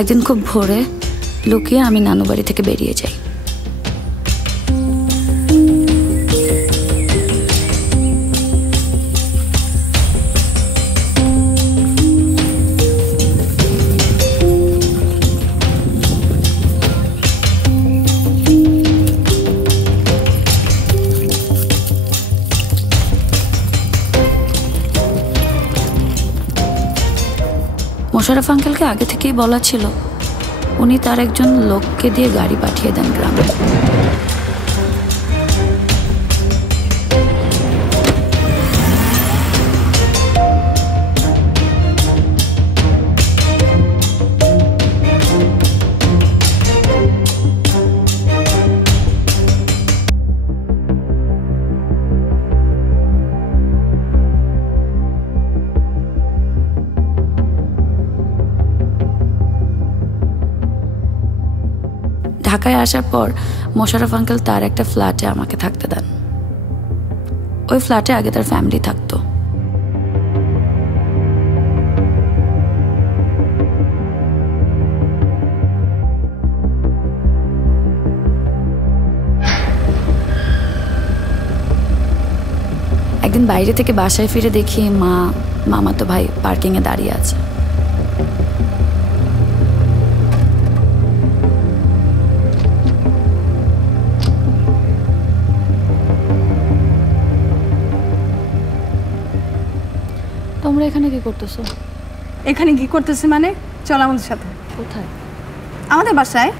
একদিন খুব ভোরে লুকিয়ে আমি নানু বাড়ি থেকে বেরিয়ে যাই। মোশাররফ আঙ্কেলকে আগে থেকেই বলা ছিল উনি তার একজন লোককে দিয়ে গাড়ি পাঠিয়ে দেন গ্রামে। ঢাকায় আসার পর মোশাররফ আঙ্কেল তার একটা ফ্ল্যাটে আমাকে থাকতে দেন। ওই ফ্ল্যাটে আগে তার ফ্যামিলি থাকতো। একদিন বাইরে থেকে বাসায় ফিরে দেখি মামাতো ভাই পার্কিংয়ে দাঁড়িয়ে আছে। তোমরা এখানে কি করতেছো? এখানে কি করতেছে মানে? চল আমাদের সাথে। কোথায়? আমাদের বাসায়।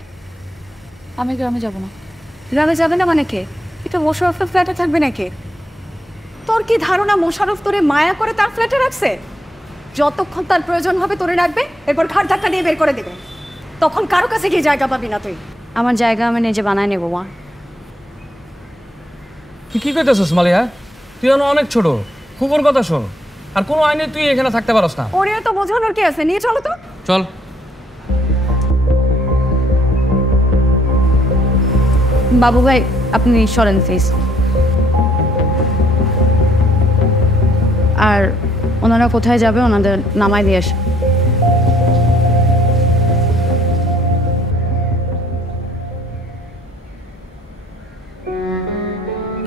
আমি গ্রামে যাব না। গ্রামে যাবে না মানে কে? এটা মোশাররফের ফ্ল্যাটে থাকবে নাকি? তোর কি ধারণা মোশাররফ তোরে মায়া করে তার ফ্ল্যাটে রাখছে? যতক্ষণ তার প্রয়োজন হবে তোরে রাখবে, এরপর ঘাট ধাক্কা দিয়ে বের করে দেবে। তখন কারো কাছে গিয়ে জায়গা পাবি না তুই। আমার জায়গা আমি নিজে বানায় নেবো মা। তুই কি করতেছিস মালিয়া? তুই অনেক ছোট, খুবর কথা শোন। আর কোনো আইনে তুই এখানে থাকতে পারস না। ওরে তো বোঝানোর কি আছে? নিয়ে চলো তো। চল। বাবু ভাই আপনি সরেন প্লিজ। আর ওনারা কোথায় যাবে ওনাদের নামাই দিয়ে আসে।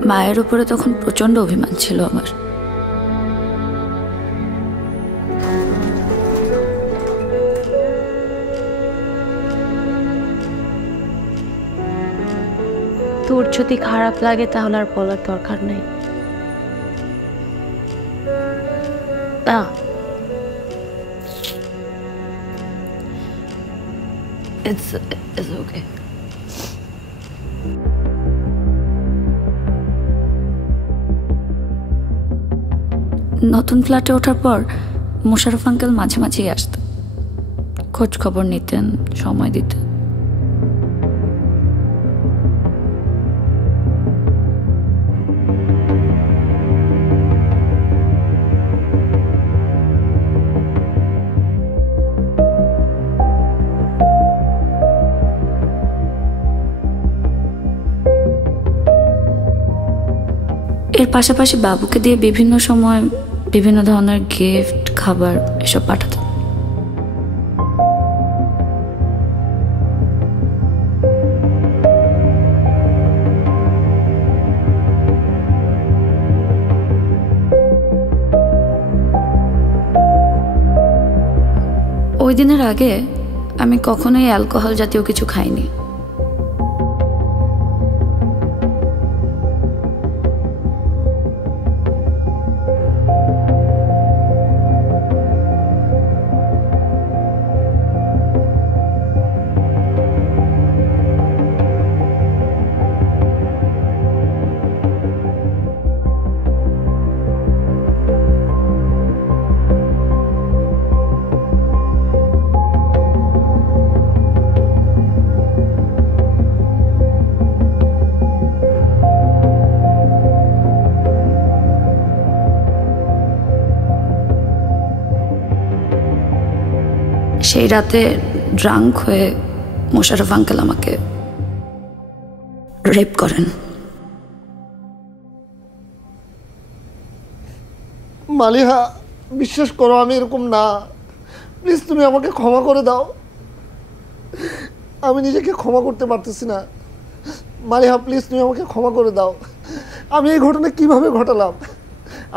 মায়ের উপরে তখন প্রচন্ড অভিমান ছিল আমার। তোর যদি খারাপ লাগে তাহলে আর বলার দরকার নেই। তা It's okay. নতুন ফ্ল্যাটে ওঠার পর মোশাররফ আঙ্কেল মাঝে মাঝেই আসতেন, খোঁজ খবর নিতেন, সময় দিতেন। এর পাশাপাশি বাবুকে দিয়ে বিভিন্ন সময় বিভিন্ন ধরনের গিফট, খাবার এসব পাঠাতো। ওই দিনের আগে আমি কখনোই অ্যালকোহল জাতীয় কিছু খাইনি। সেই রাতে ড্রাঙ্ক হয়ে মোশাররফ আঙ্কেল আমাকে রেপ করেন। মালিহা, বিশ্বাস করো আমি এরকম না। প্লিজ তুমি আমাকে ক্ষমা করে দাও। আমি নিজেকে ক্ষমা করতে পারতেছি না। মালিহা প্লিজ তুমি আমাকে ক্ষমা করে দাও। আমি এই ঘটনা কিভাবে ঘটালাম?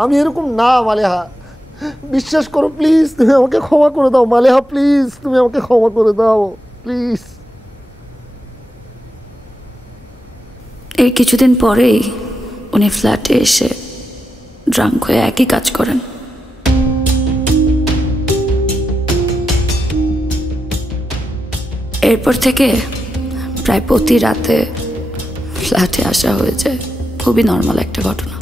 আমি এরকম না মালিহা, বিশ্বাস করো প্লিজ, তুমি আমাকে ক্ষমা করে দাও মালিহা, প্লিজ তুমি আমাকে ক্ষমা করে দাও প্লিজ। এর কিছুদিন পরেই উনি ফ্ল্যাটে এসে ড্রাঙ্ক হয়ে একই কাজ করেন। এরপর থেকে প্রায় প্রতি রাতে ফ্ল্যাটে আসা হয়ে যায়। খুবই নর্মাল একটা ঘটনা।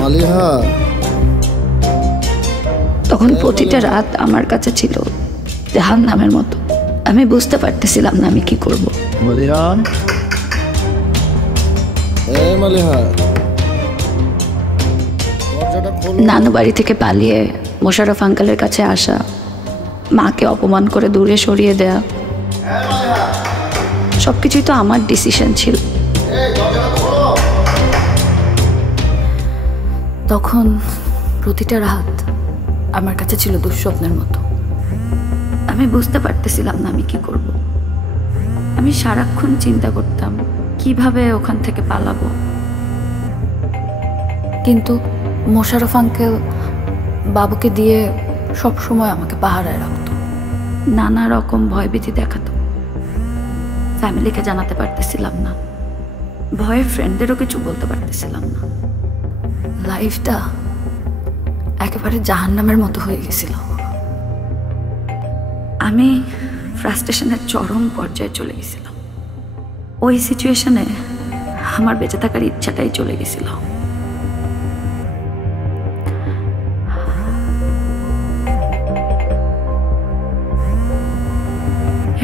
মালিহা, তখন প্রতিটা রাত আমার কাছে ছিল জাহান্নামের মতো। আমি বুঝতে পারতেছিলাম না আমি কি করব। মালিহা, মালিহা, দরজাটা খোলো। নানু বাড়ি থেকে পালিয়ে মোশাররফ আঙ্কেলের কাছে আসা, মাকে অপমান করে দূরে সরিয়ে দেয়া, সবকিছুই তো আমার ডিসিশন ছিল। তখন প্রতিটা রাত আমার কাছে ছিল দুঃস্বপ্নের মতো। আমি বুঝতে পারতেছিলাম না আমি কি করব। আমি সারাক্ষণ চিন্তা করতাম কিভাবে ওখান থেকে পালাবো, কিন্তু মোশাররফ আঙ্কেল বাবুকে দিয়ে সব সময় আমাকে পাহারায় রাখতো, নানা রকম ভয়ভীতি দেখাতো। ফ্যামিলিকে জানাতে পারতেছিলাম না, ভয়ে ফ্রেন্ডদেরও কিছু বলতে পারতেছিলাম না। লাইফটা একেবারে জাহান্নামের মতো হয়ে গেছিল। আমি ফ্রাস্ট্রেশনের চরম পর্যায়ে চলে গেছিলাম। ওই সিচুয়েশনে আমার বেঁচে থাকার ইচ্ছাটাই চলে গেছিল।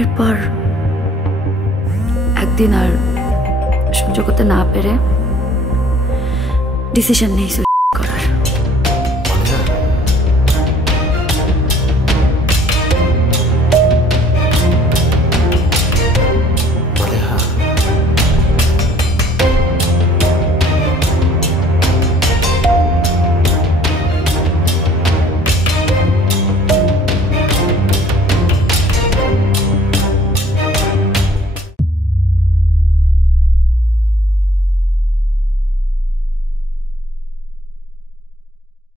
এরপর একদিন আর সহ্য করতে না পেরে ডিসিশন নিয়েছি